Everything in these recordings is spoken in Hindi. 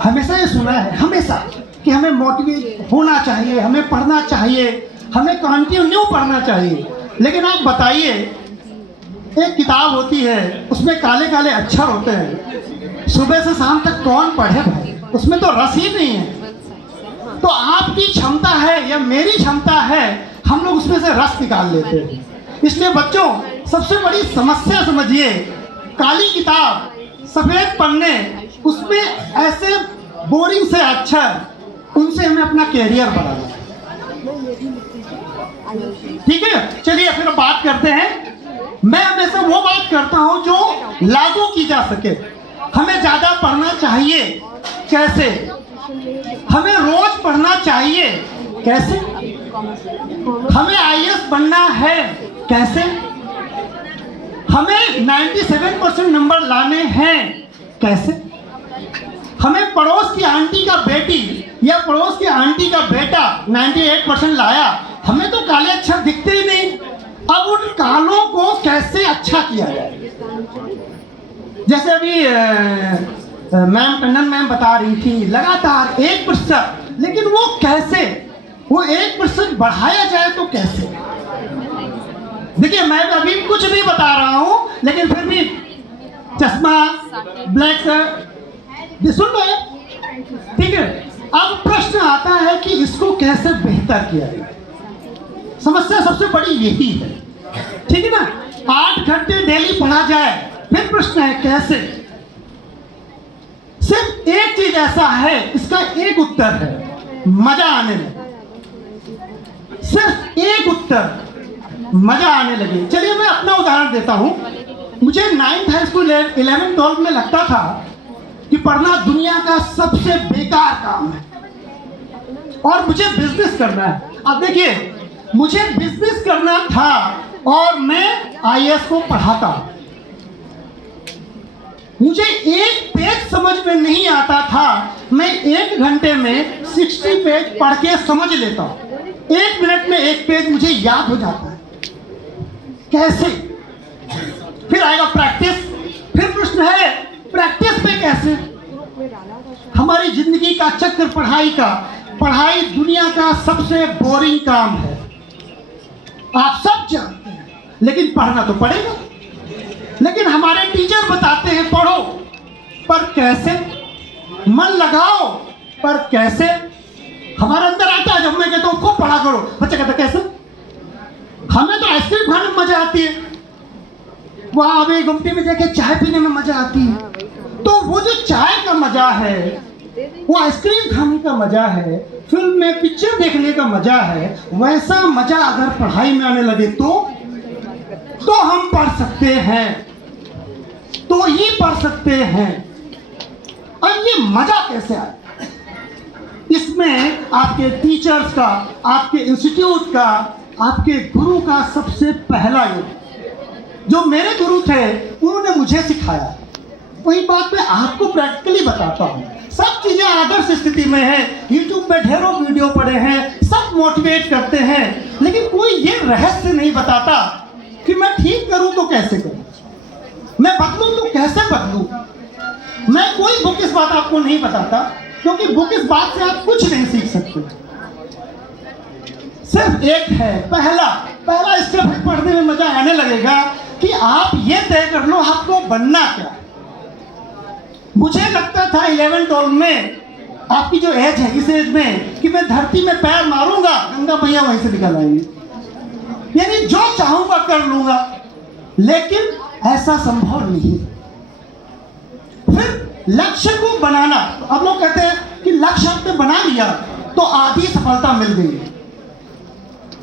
हमेशा ये सुना है, हमेशा, कि हमें मोटिवेट होना चाहिए, हमें पढ़ना चाहिए, हमें कंटिन्यू पढ़ना चाहिए। लेकिन आप बताइए, एक किताब होती है, उसमें काले काले अक्षर होते हैं, सुबह से शाम तक कौन पढ़े भाई? उसमें तो रस ही नहीं है। तो आपकी क्षमता है या मेरी क्षमता है, हम लोग उसमें से रस निकाल लेते हैं। इसलिए बच्चों, सबसे बड़ी समस्या समझिए, काली किताब, सफेद पन्ने, उसमें ऐसे बोरिंग से अक्षर, उनसे हमें अपना कैरियर बनाना है। ठीक है, चलिए फिर बात करते हैं। मैं हमेशा वो बात करता हूं जो लागू की जा सके। हमें ज्यादा पढ़ना चाहिए, कैसे? हमें रोज पढ़ना चाहिए, कैसे? हमें आईएएस बनना है, कैसे? हमें 97% नंबर लाने हैं, कैसे? हमें पड़ोस की आंटी का बेटी या पड़ोस की आंटी का बेटा 98% लाया, हमें तो काले अक्षर दिखते ही नहीं। अब उन कालों को कैसे अच्छा किया जाए? जैसे अभी मैम टंडन मैम बता रही थी, लगातार 1%, लेकिन वो कैसे? वो 1% बढ़ाया जाए तो कैसे? देखिए, मैं अभी कुछ नहीं बता रहा हूं, लेकिन फिर भी चश्मा, ब्लैक शर्ट, सुन लो, ठीक है। अब प्रश्न आता है कि इसको कैसे बेहतर किया जाए। समस्या सबसे बड़ी यही है, ठीक है ना? 8 घंटे डेली पढ़ा जाए, फिर प्रश्न है कैसे? सिर्फ एक चीज ऐसा है, इसका एक उत्तर है, मजा आने लगे। सिर्फ एक उत्तर, मजा आने लगे। चलिए मैं अपना उदाहरण देता हूं। मुझे 9th high school 11th 12th में लगता था कि पढ़ना दुनिया का सबसे बेकार काम है और मुझे बिजनेस करना है। अब देखिए, मुझे बिजनेस करना था और मैं आईएएस को पढ़ाता। मुझे एक पेज समझ में नहीं आता था, मैं 1 घंटे में 60 पेज पढ़ के समझ लेता हूं। 1 मिनट में 1 पेज मुझे याद हो जाता है, कैसे? फिर आएगा प्रैक्टिस। फिर प्रश्न है, प्रैक्टिस पे कैसे? हमारी जिंदगी का चक्कर पढ़ाई का। पढ़ाई दुनिया का सबसे बोरिंग काम है, आप सब जानते हैं, लेकिन पढ़ना तो पड़ेगा। लेकिन हमारे टीचर बताते हैं पढ़ो, पर कैसे? मन लगाओ, पर कैसे? हमारे अंदर आता है, जब मैं कहता हूं खूब पढ़ा करो, बच्चा कहता कैसे? हमें तो आइसक्रीम खाने में मजा आती है, वहां अभी गुमटी में जाके चाय पीने में मजा आती है। तो वो जो चाय का मजा है, वो आइसक्रीम खाने का मजा है, फिल्म में पिक्चर देखने का मजा है, वैसा मजा अगर पढ़ाई में आने लगे तो हम पढ़ सकते हैं, तो ही पढ़ सकते हैं। अब ये मजा कैसे आए? इसमें आपके टीचर्स का, आपके इंस्टीट्यूट का, आपके गुरु का सबसे पहला योग। जो मेरे गुरु थे, उन्होंने मुझे सिखाया। वही बात मैं आपको प्रैक्टिकली बताता हूँ। सब चीजें आदर्श स्थिति में है, यूट्यूब पे ढेरों वीडियो पड़े हैं, सब मोटिवेट करते हैं, लेकिन कोई ये रहस्य नहीं बताता कि मैं ठीक करूं तो कैसे करूं, मैं बदलूं तो कैसे बदलूं। मैं कोई बुक इस बात आपको नहीं बताता, क्योंकि बुक इस बात से आप कुछ नहीं सीख सकते। सिर्फ एक है, पहला स्टेप है, पढ़ने में मजा आने लगेगा कि आप ये तय कर लो आपको बनना क्या। मुझे लगता था 11-12 में, आपकी जो एज है, इस एज में, कि मैं धरती में पैर मारूंगा, गंगा मैया वहीं से निकल आएंगी, यानी जो चाहूंगा कर लूंगा। लेकिन ऐसा संभव नहीं। फिर लक्ष्य को बनाना, तो अब लोग कहते हैं कि लक्ष्य आपने बना लिया तो आधी सफलता मिल गई,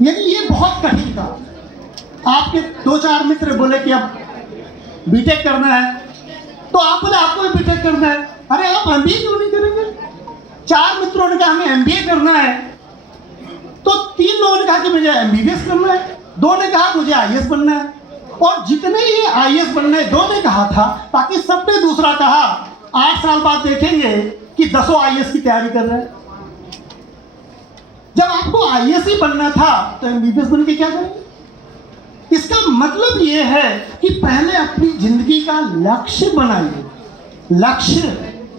यानी ये बहुत कठिन था। आपके 2-4 मित्र बोले कि अब बीटेक करना है, तो आप बोले आपको भी बीटेक करना है। अरे आप एमबीए क्यों नहीं करेंगे? 4 मित्रों ने कहा हमें एमबीए करना है, तो 3 लोगों ने कहा कि मुझे एमबीबीएस करना है, 2 ने कहा मुझे आईएएस बनना है, और जितने ही आईएएस बनना है 2 ने कहा था, बाकी सबने दूसरा कहा। 8 साल बाद देखेंगे कि 10 आईएएस की तैयारी कर रहे हैं। जब आपको आईएएस ही बनना था तो एमबीबीएस बन के क्या करेंगे? इसका मतलब ये है कि पहले अपनी जिंदगी का लक्ष्य बनाइए। लक्ष्य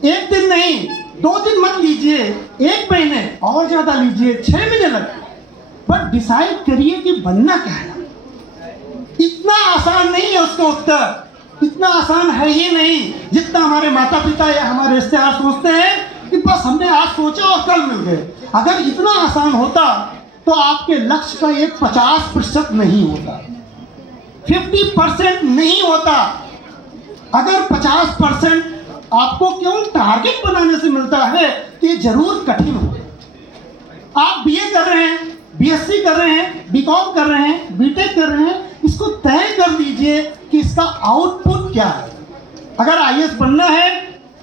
एक दिन नहीं, 2 दिन मत लीजिए, 1 महीने और ज्यादा लीजिए, 6 महीने लगते, पर डिसाइड करिए कि बनना क्या है। इतना आसान नहीं है उसका उत्तर, इतना आसान है ही नहीं जितना हमारे माता पिता या हमारे रिश्तेदार सोचते हैं कि बस हमने आज सोचा और कल मिल गए। अगर इतना आसान होता तो आपके लक्ष्य का ये 50% नहीं होता, 50% नहीं होता। अगर 50% आपको केवल टारगेट बनाने से मिलता है तो ये जरूर कठिन होगा। आप बीए कर रहे हैं, बीएससी कर रहे हैं, बीकॉम कर रहे हैं, बीटेक कर रहे हैं, इसको तय कर लीजिए कि इसका आउटपुट क्या है। अगर आईएएस बनना है,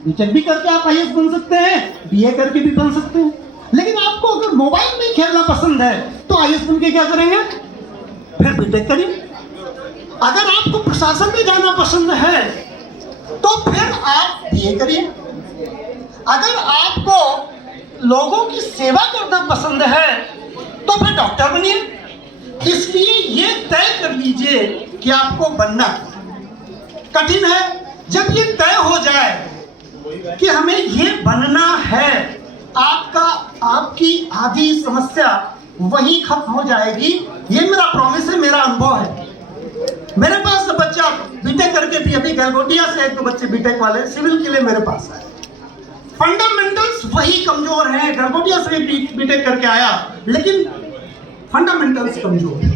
बीटेक भी करके आप आईएएस बन सकते हैं, बीए करके भी बन सकते हैं। लेकिन आपको अगर मोबाइल में खेलना पसंद है तो आईएएस बन के क्या करेंगे? फिर बीटेक करिए। अगर आपको प्रशासन में जाना पसंद है तो फिर आप बीए करिए। अगर आपको लोगों की सेवा करना पसंद है तो फिर डॉक्टर बनिए। इसलिए ये तय कर लीजिए कि आपको बनना कठिन है। जब ये तय हो जाए कि हमें ये बनना है, आपकी आधी समस्या वहीं खत्म हो जाएगी। ये मेरा प्रॉमिस है, मेरा अनुभव है। मेरे पास बच्चा बीटेक करके भी, अभी गलगोटिया से 1-2 बच्चे बीटेक वाले सिविल के लिए मेरे पास आए। फंडामेंटल्स वही कमजोर हैं, गलगोटिया से भी बीटेक करके आया, लेकिन फंडामेंटल्स कमजोर है।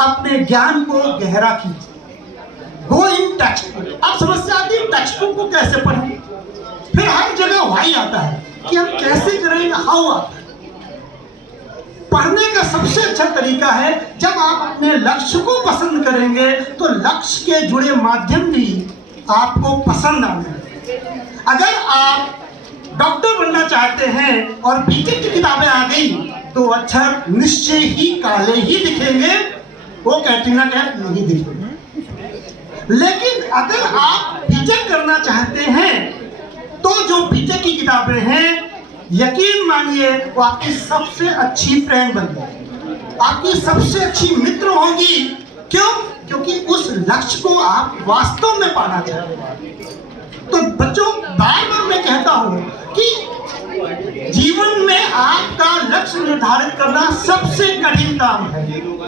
अपने ज्ञान को गहरा कीजिए, गो इन टेक्स्ट बुक। अब समस्या आती है टेक्स्ट बुक को कैसे पढ़ें, फिर हर जगह वाई आता है कि हम कैसे करें, हाउ आता है। पढ़ने का सबसे अच्छा तरीका है जब आप अपने लक्ष्य को पसंद करेंगे तो लक्ष्य के जुड़े माध्यम भी आपको पसंद आएंगे। अगर आप डॉक्टर बनना चाहते हैं और बीटेक की किताबें आ गई तो अक्षर निश्चय ही काले ही दिखेंगे, वो कैटरीना कैफ नहीं दिखेंगे। लेकिन अगर आप बीटेक करना चाहते हैं तो जो बीटेक की किताबें हैं, यकीन मानिए वो आपकी सबसे अच्छी फ्रेंड बन जाएगी, आपकी सबसे अच्छी मित्र होगी। क्यों? क्योंकि उस लक्ष्य को आप वास्तव में पाना चाहते हैं। तो बच्चों, बार बार मैं कहता हूं कि जीवन में आपका लक्ष्य निर्धारित करना सबसे कठिन काम है।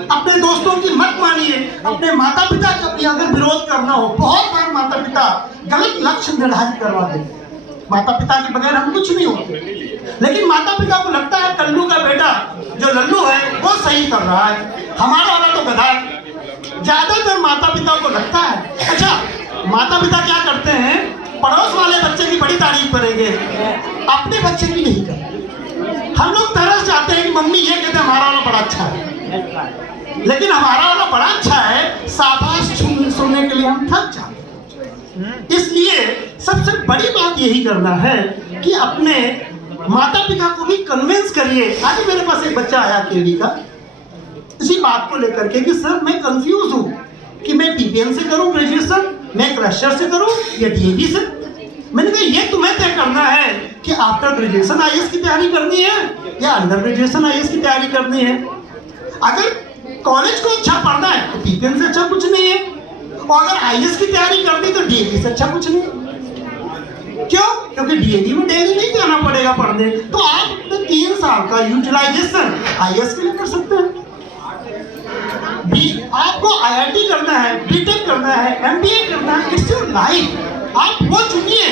अपने दोस्तों की मत मानिए, अपने माता पिता का भी अगर विरोध करना हो, बहुत बार माता पिता गलत लक्ष्य निर्धारित करवा देते हैं। माता पिता के बगैर हम कुछ नहीं होते, लेकिन माता पिता को लगता है कल्लू का बेटा जो लल्लू है वो सही कर रहा है, हमारा वाला तो गधा है। ज्यादातर माता पिता को लगता है। अच्छा, माता पिता क्या करते हैं, पड़ोस वाले बच्चे की बड़ी तारीफ करेंगे, अपने बच्चे की नहीं करेंगे। हम लोग तरस जाते हैं कि मम्मी ये कहते हैं हमारा वाला बड़ा अच्छा है, लेकिन हमारा वाला बड़ा अच्छा है शाबाश सुनने के लिए हम थक जाते हैं। इसलिए सबसे बड़ी बात यही करना है कि अपने माता पिता को भी कन्विंस करिए। आज मेरे पास एक बच्चा आया केडी का, इसी बात को लेकर के कि सर मैं कंफ्यूज हूँ कि मैं पीपीएम से करूँ ग्रेजुएशन, मैं क्रशर से करूँ या डीएवी से। मैंने कहा ये तुम्हें तय करना है कि आफ्टर ग्रेजुएशन आईएएस की तैयारी करनी है या अंडर ग्रेजुएशन आईएएस की तैयारी करनी है। अगर कॉलेज को अच्छा पढ़ना है तो पीपीएम से अच्छा कुछ नहीं है, और अगर आईएएस की तैयारी करनी तो डीएवी से अच्छा कुछ नहीं। क्यों? क्योंकि डीएवी में डेली नहीं जाना पड़ेगा पढ़ने, तो आप अपने 3 साल का यूटिलाइजेशन आईएएस के लिए कर सकते हैं। आपको आईआईटी करना है, बीटेक करना है, एमबीए करना है, इट्स योर लाइफ, आप वो चुनिए।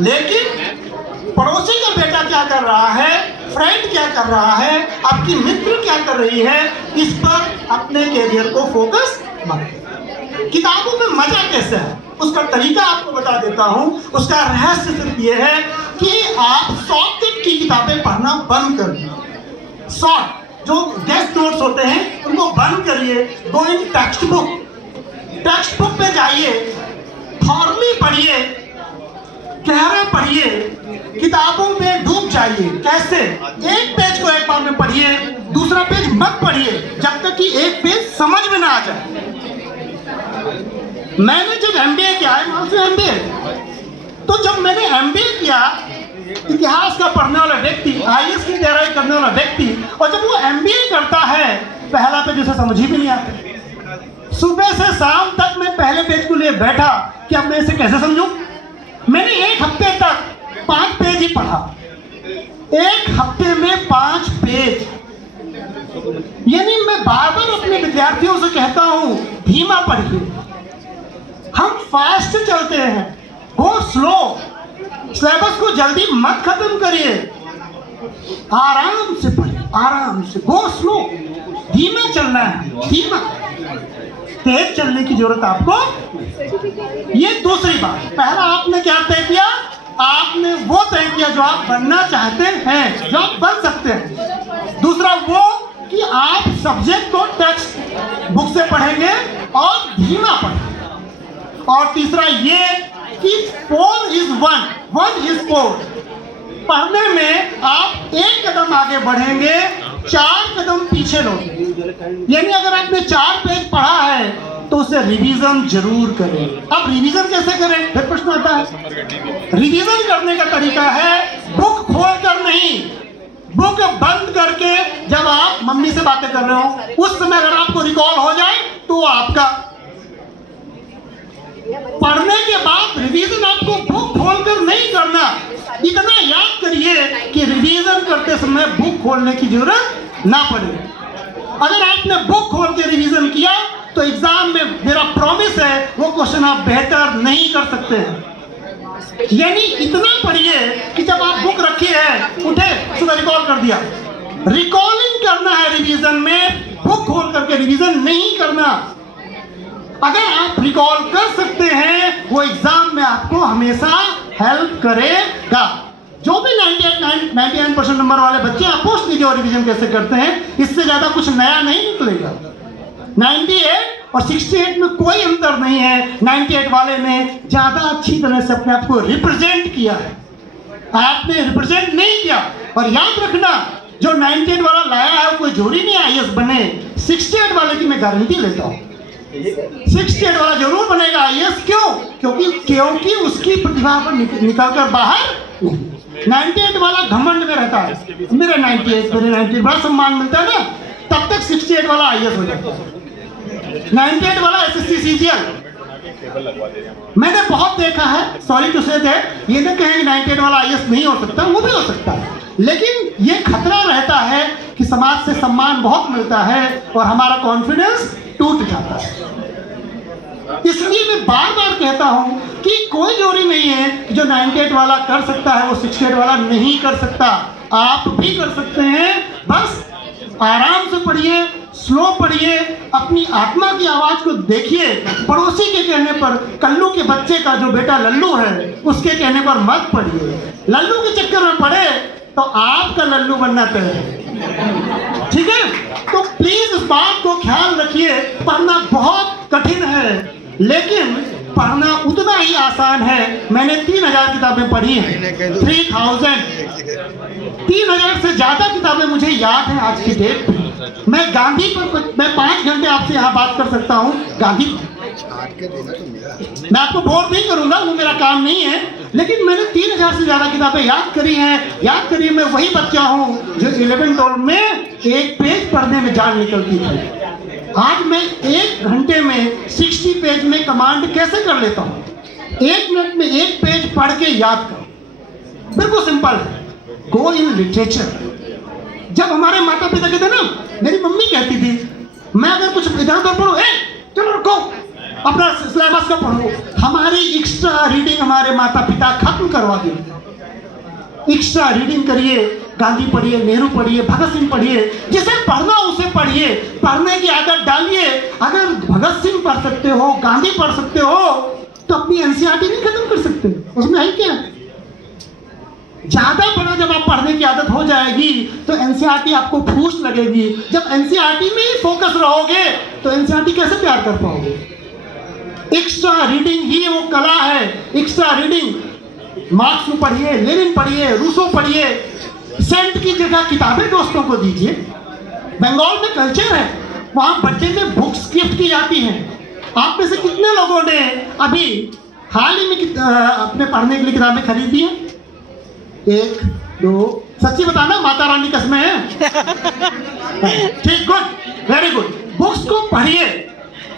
लेकिन पड़ोसी का बेटा क्या कर रहा है, फ्रेंड क्या कर रहा है, आपकी मित्र क्या कर रही है, इस पर अपने कैरियर को फोकस मत। किताबों में मजा कैसे है उसका तरीका आपको बता देता हूं। उसका रहस्य सिर्फ ये है कि आप शॉर्टकट की किताबें पढ़ना बंद कर दीजिए। शॉर्ट जो गेस्ट नोट्स होते हैं उनको बंद करिए, गो इन टेक्स्ट बुक। टेक्स्ट बुक पे जाइए, थॉरली पढ़िए, गहरा पढ़िए, किताबों में डूब जाइए। कैसे? एक पेज को एक बार में पढ़िए, दूसरा पेज मत पढ़िए जब तक कि एक पेज समझ में ना आ जाए। मैंने जब एमबीए किया है, वहां से एमबीए, तो जब मैंने एमबीए किया, इतिहास का पढ़ने वाला व्यक्ति, आईएएस की तैयारी करने वाला व्यक्ति, और जब वो एमबीए करता है, पहला पेज उसे समझ ही भी नहीं आता। सुबह से शाम तक मैं पहले पेज को लिए बैठा कि अब मैं इसे कैसे समझूं। मैंने 1 हफ्ते तक 5 पेज ही पढ़ा। एक हफ्ते में 5 पेज। यानी मैं बार बार अपने विद्यार्थियों से कहता हूं, धीमा पढ़िए। हम फास्ट चलते हैं, गो स्लो। सिलेबस को जल्दी मत खत्म करिए, आराम से पढ़िए, आराम से, गो स्लो। धीमा चलना है, धीमा, तेज चलने की जरूरत आपको। ये दूसरी बात। पहला आपने क्या तय किया? आपने वो तय किया जो आप बनना चाहते हैं, जो आप बन सकते हैं। दूसरा वो कि आप सब्जेक्ट को टेक्स्ट बुक से पढ़ेंगे और धीमा पढ़ेंगे। और तीसरा ये कि 4 is 1, 1 is 4। पढ़ने में आप एक कदम आगे बढ़ेंगे, 4 कदम पीछे लोगे। यानी अगर आपने 4 पेज पढ़ा है तो उसे रिवीजन जरूर करें। अब रिवीजन कैसे करें? फिर प्रश्न आता है। रिवीजन करने का तरीका है बुक खोलकर नहीं, बुक बंद करके। जब आप मम्मी से बातें कर रहे हो उस समय अगर आपको रिकॉल हो जाए तो आपका। पढ़ने के बाद रिवीजन आपको बुक खोलकर नहीं करना। इतना याद करिए कि रिवीजन करते समय बुक खोलने की जरूरत ना पड़े। अगर आपने बुक खोल के रिवीजन किया तो एग्जाम में मेरा प्रॉमिस है वो क्वेश्चन आप बेहतर नहीं कर सकते हैं। यानी इतना पढ़िए कि जब आप बुक रखी है, उठे, सुबह रिकॉल कर दिया। रिकॉलिंग करना है रिवीजन में, बुक खोल करके रिवीजन नहीं करना। अगर आप रिकॉल कर सकते हैं वो एग्जाम में आपको हमेशा हेल्प करेगा। जो भी 99% नंबर वाले बच्चे आप पूछ लीजिए और रिवीजन कैसे करते हैं, इससे ज्यादा कुछ नया नहीं निकलेगा। 98 और 68 में कोई अंतर नहीं है। 98 वाले ने ज्यादा अच्छी तरह से अपने आप को रिप्रेजेंट किया है, आपने रिप्रेजेंट नहीं किया। और याद रखना, जो 98 वाला लाया है वो कोई जोड़ी नहीं आईएएस बने। 68 वाले की मैं गारंटी लेता हूँ 68 वाला जरूर बनेगा आईएएस। क्यों? क्योंकि उसकी प्रतिभा पर निकल कर बाहर। 98 वाला घमंड में रहता है, मेरे 98 बड़ा सम्मान मिलता है ना, तब तक 68 वाला आईएएस हो जाता है। 98 वाला एसएससी सीजीएल मैंने बहुत देखा है। सॉरी टू से दैट, ये ना कहें कि 98 वाला आईएएस नहीं हो सकता, वो भी हो सकता है। लेकिन ये खतरा रहता है कि समाज से सम्मान बहुत मिलता है और हमारा कॉन्फिडेंस टूट जाता है। इसलिए मैं बार बार कहता हूं कि कोई जोड़ी नहीं है कि जो 98 वाला कर सकता है वो 68 वाला नहीं कर सकता। आप भी कर सकते हैं, बस आराम से पढ़िए, स्लो पढ़िए, अपनी आत्मा की आवाज को देखिए। पड़ोसी के कहने पर, कल्लू के बच्चे का जो बेटा लल्लू है उसके कहने पर मत पढ़िए। लल्लू के चक्कर में पढ़े तो आपका लल्लू बनना तय है, ठीक है? तो प्लीज इस बात को ख्याल रखिए। पढ़ना बहुत कठिन है लेकिन पढ़ना उतना ही आसान है। मैंने 3000 किताबें पढ़ी हैं, 3000 से ज्यादा किताबें मुझे याद हैं आज की डेट में। मैं गांधी पर मैं 5 घंटे आपसे यहाँ बात कर सकता हूँ। गांधी मैं आपको बोर नहीं करूंगा, वो मेरा काम नहीं है। लेकिन मैंने 3000 से ज्यादा किताबें याद करी हैं। याद करिए, मैं वही बच्चा हूँ जो 11th में एक पेज पढ़ने में जान निकलती थी। आज मैं 1 घंटे में 60 पेज में कमांड कैसे कर लेता हूँ? 1 मिनट में 1 पेज पढ़ के याद करो। बिल्कुल सिंपल है, गो इन लिटरेचर। जब हमारे माता पिता कहते ना, मेरी मम्मी कहती थी, मैं अगर कुछ इधर उधर पढ़ूं, चलो रुको, अपना सिलेबस का पढ़ो। हमारी एक्स्ट्रा रीडिंग हमारे माता पिता खत्म करवा दी। एक्स्ट्रा रीडिंग करिए, गांधी पढ़िए, नेहरू पढ़िए, भगत सिंह पढ़िए, जिसे पढ़ना उसे पढ़िए, पढ़ने की आदत डालिए। अगर भगत सिंह पढ़ सकते हो, गांधी पढ़ सकते हो, तो अपनी एनसीईआरटी नहीं खत्म कर सकते? उसमें है क्या? ज्यादा पढ़ो, जब आप पढ़ने की आदत हो जाएगी तो एनसीईआरटी आपको फूस लगेगी। जब एनसीईआरटी में ही फोकस रहोगे तो एनसीईआरटी कैसे तैयार कर पाओगे? एक्स्ट्रा रीडिंग ही वो कला है। एक्स्ट्रा रीडिंग, मार्क्स को पढ़िए, लेनिन पढ़िए, रूसो पढ़िए। सेंट की जगह किताबें दोस्तों को दीजिए। बंगाल में कल्चर है, वहां बर्थडे में बुक्स गिफ्ट की जाती हैं। आप में से कितने लोगों ने अभी हाल ही में अपने पढ़ने के लिए किताबें खरीदी हैं? 1 2, सच्ची बताना, माता रानी कसमें है? ठीक, गुड, वेरी गुड। बुक्स को पढ़िए,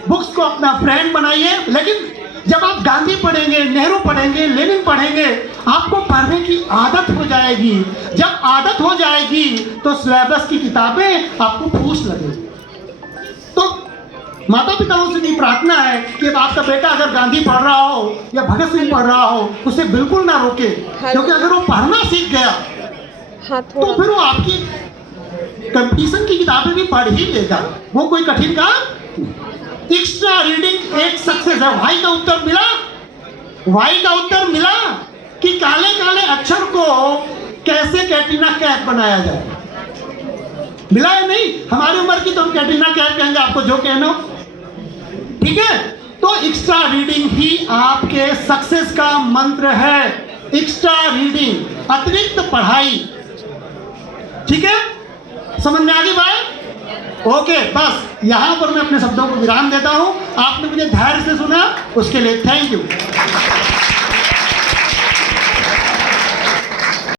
बुक्स को अपना फ्रेंड बनाइए। लेकिन जब आप गांधी पढ़ेंगे, नेहरू पढ़ेंगे, लेनिन पढ़ेंगे, आपको पढ़ने की आदत हो जाएगी। जब आदत हो जाएगी तो सिलेबस की किताबें आपको फूस लगेगी। तो माता पिताओं से भी प्रार्थना है कि अब आपका बेटा अगर गांधी पढ़ रहा हो या भगत सिंह पढ़ रहा हो, उसे बिल्कुल ना रोके, क्योंकि अगर वो पढ़ना सीख गया तो फिर वो आपकी कंपटीशन की किताबें भी पढ़ ही लेगा। वो कोई कठिन काम। एक्स्ट्रा रीडिंग एक सक्सेस है। भाई का उत्तर मिला, वाई का उत्तर मिला कि काले काले अक्षर को कैसे कैटरीना कैफ बनाया जाए। मिला है नहीं? हमारी उम्र की तो हम कैटरीना कैफ कहेंगे आपको, जो कहना। ठीक है, तो एक्स्ट्रा रीडिंग ही आपके सक्सेस का मंत्र है। एक्स्ट्रा रीडिंग, अतिरिक्त पढ़ाई। ठीक है, समझ में आ गई बात? ओके, बस यहां पर मैं अपने शब्दों को विराम देता हूं। आपने मुझे धैर्य से सुना, उसके लिए थैंक यू।